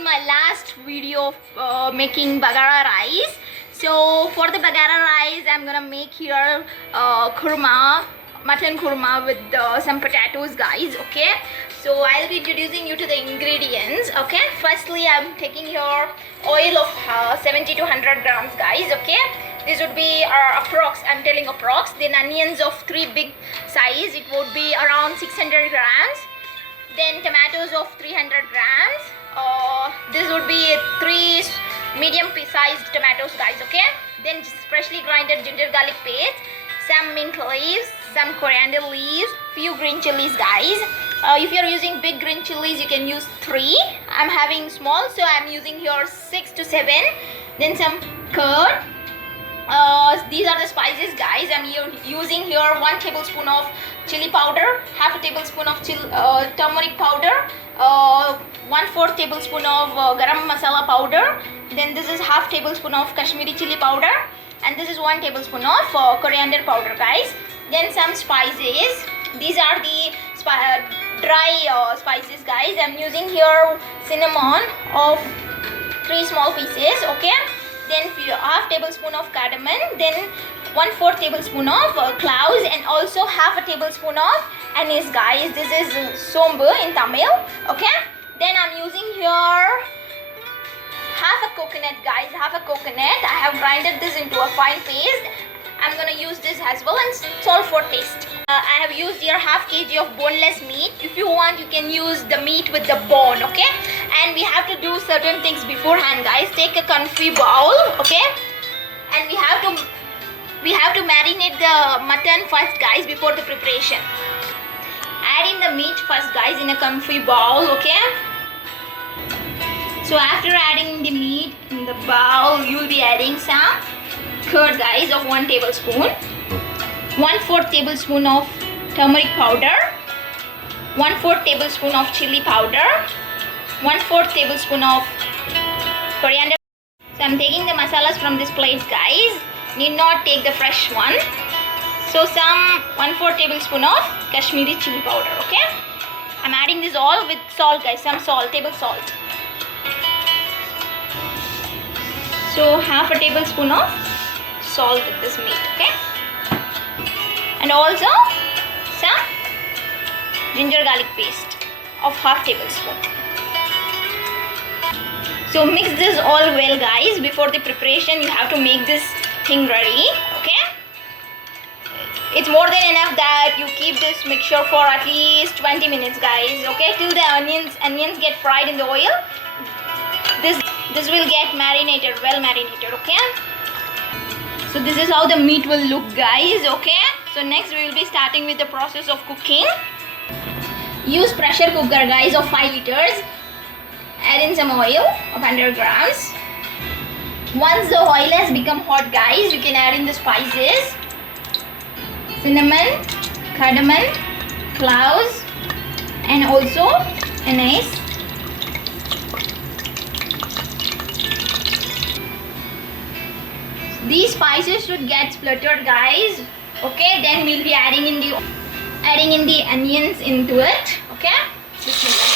seen my last video of making bagara rice. So for the bagara rice, I'm gonna make here kurma, mutton kurma with some potatoes, guys. Okay, so I'll be introducing you to the ingredients. Okay, firstly I'm taking here oil of 70 to 100 grams, guys. Okay, this would be approx, I'm telling approx. Then onions of 3 big size, it would be around 600 grams. Then tomatoes of 300 grams. This would be 3 medium sized tomatoes, guys. Okay, then just freshly grinded ginger garlic paste, some mint leaves, some coriander leaves, few green chilies, guys. If you're using big green chilies, you can use 3. I'm having small, so I'm using here 6 to 7. Then some curd. These are the spices, guys. I'm using here 1 tablespoon of chili powder, half a tablespoon of turmeric powder, 1/4 tablespoon of garam masala powder. Then this is half tablespoon of Kashmiri chili powder, and this is 1 tablespoon of coriander powder, guys. Then some spices. These are the dry spices, guys. I'm using here cinnamon of 3 small pieces. Okay, then half tablespoon of cardamom, then 1/4 tablespoon of cloves, and also half a tablespoon of anise, guys. This is sombu in Tamil. Okay, then I'm using here half a coconut, guys, half a coconut. I have grinded this into a fine paste. I'm gonna use this as well, and salt for taste. I have used here half kg of boneless meat. If you want, you can use the meat with the bone. Okay, and we have to do certain things beforehand, guys. Take a comfy bowl. Okay, and we have to marinate the mutton first, guys, before the preparation. Add in the meat first, guys, in a comfy bowl. Okay, so after adding the meat in the bowl, you'll be adding some curd, guys, of 1 tablespoon, 1/4 tablespoon of turmeric powder, 1/4 tablespoon of chili powder, 1/4 tablespoon of coriander. So I'm taking the masalas from this plate, guys. Need not take the fresh one. So some 1/4 tablespoon of Kashmiri chili powder. Okay, I'm adding this all with salt, guys. Some salt, table salt. So half a tablespoon of salt with this meat. Okay, and also some ginger garlic paste of half tablespoon. So mix this all well, guys. Before the preparation, you have to make this thing ready. Okay, it's more than enough that you keep this mixture for at least 20 minutes, guys. Okay, till the onions get fried in the oil. This will get marinated, well marinated. Okay, so this is how the meat will look, guys. Okay, so next we will be starting with the process of cooking. Use pressure cooker, guys, of 5 liters. Add in some oil of 100 grams. Once the oil has become hot, guys, you can add in the spices: cinnamon, cardamom, cloves, and also anise. These spices should get spluttered, guys. Okay, then we'll be adding in the onions into it. Okay, Bismillah.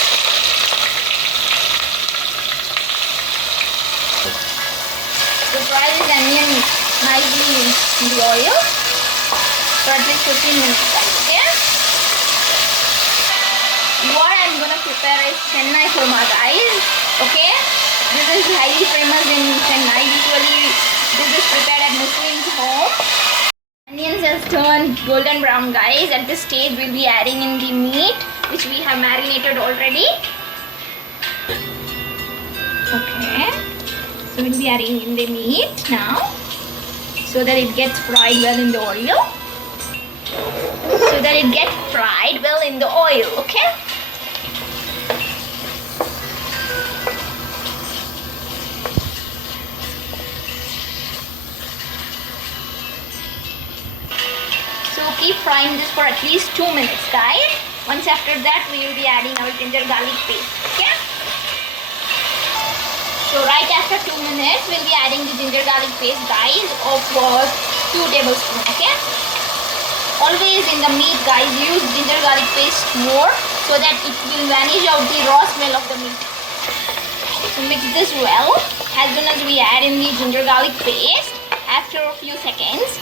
So fry this onion nicely in the oil for at least 15 minutes, guys. Okay, what I'm gonna prepare is Chennai kurma, guys. Okay, this is highly famous in Chennai. Usually this is prepared at Muslims' home. Onions has turned golden brown, guys. At this stage, we'll be adding in the meat, which we have marinated already. Okay, so we'll be adding in the meat now, so that it gets fried well in the oil. Okay. Keep frying this for at least 2 minutes, guys. Once after that, we will be adding our ginger garlic paste. Okay, so right after 2 minutes, we'll be adding the ginger garlic paste, guys, of 2 tablespoons. Okay, always in the meat, guys, use ginger garlic paste more, so that it will vanish out the raw smell of the meat. So mix this well. As soon as we add in the ginger garlic paste, after a few seconds,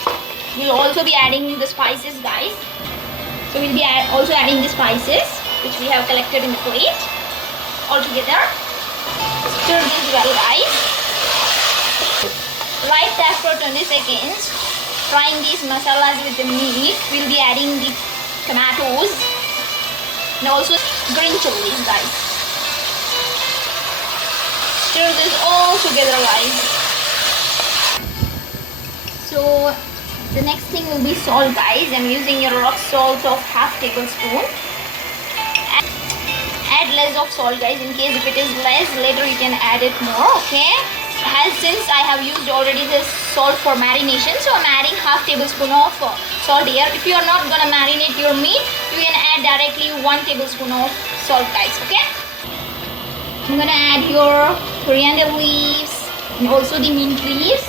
we'll also be adding the spices, guys. So we'll be also adding the spices which we have collected in the plate all together. Stir this well, guys. Right after 20 seconds, frying these masalas with the meat, we'll be adding the tomatoes and also green chilies, guys. Stir this all together, guys. So the next thing will be salt, guys. I'm using a rock salt of half tablespoon. Add less of salt, guys. In case if it is less, later you can add it more, okay? Since I have used already this salt for marination, so I'm adding half tablespoon of salt here. If you are not gonna marinate your meat, you can add directly 1 tablespoon of salt, guys, okay? I'm gonna add your coriander leaves and also the mint leaves.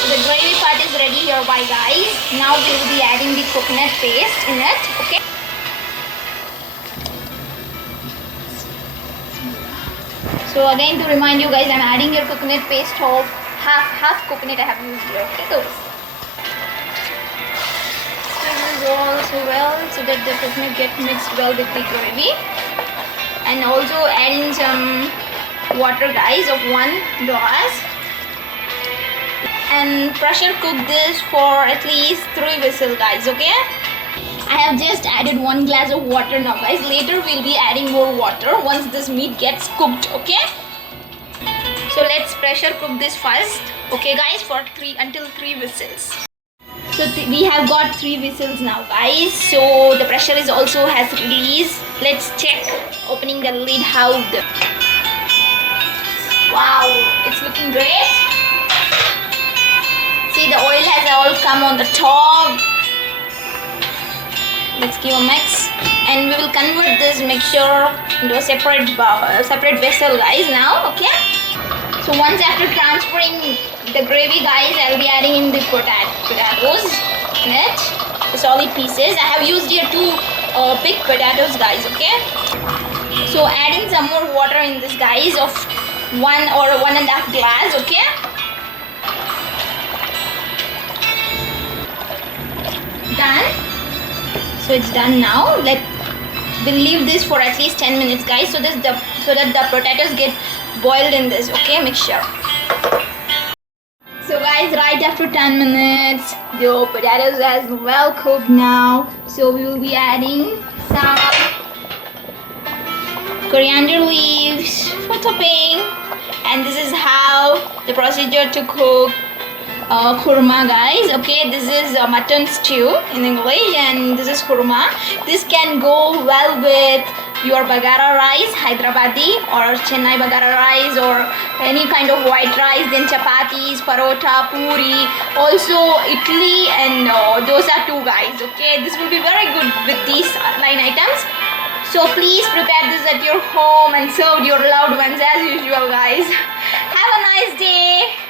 So the gravy part is ready here, by guys. Now we will be adding the coconut paste in it, okay? So again, to remind you guys, I'm adding your coconut paste of half coconut I have used here. Okay, so stir this also well so that the coconut gets mixed well with the gravy, and also add in some water, guys, of 1 glass, and pressure cook this for at least 3 whistles, guys, okay? I have just added 1 glass of water now, guys. Later we'll be adding more water once this meat gets cooked, okay? So let's pressure cook this first, okay, guys, for until 3 whistles. So we have got 3 whistles now, guys. So the pressure is also has released. Let's check opening the lid how the... Wow, it's looking great. See, the oil has all come on the top. Let's give a mix, and we will convert this mixture into a separate vessel, guys, now, okay? So once after transferring the gravy, guys, I'll be adding in the potatoes in it, the solid pieces. I have used here 2 big potatoes, guys, okay? So adding some more water in this, guys, of 1 or 1.5 glass, okay? Done. So it's done now. We'll leave this for at least 10 minutes, guys, so that the potatoes get boiled in this, okay, mixture. So guys, right after 10 minutes, the potatoes has well cooked now. So we will be adding some coriander leaves for topping, and this is how the procedure to cook kurma, guys, okay? This is mutton stew in English, and this is kurma. This can go well with your bagara rice, Hyderabadi, or Chennai bagara rice, or any kind of white rice, then chapatis, parota, puri, also idli and dosa too, guys, okay? This will be very good with these 9 items. So please prepare this at your home and serve your loved ones as usual, guys. Have a nice day.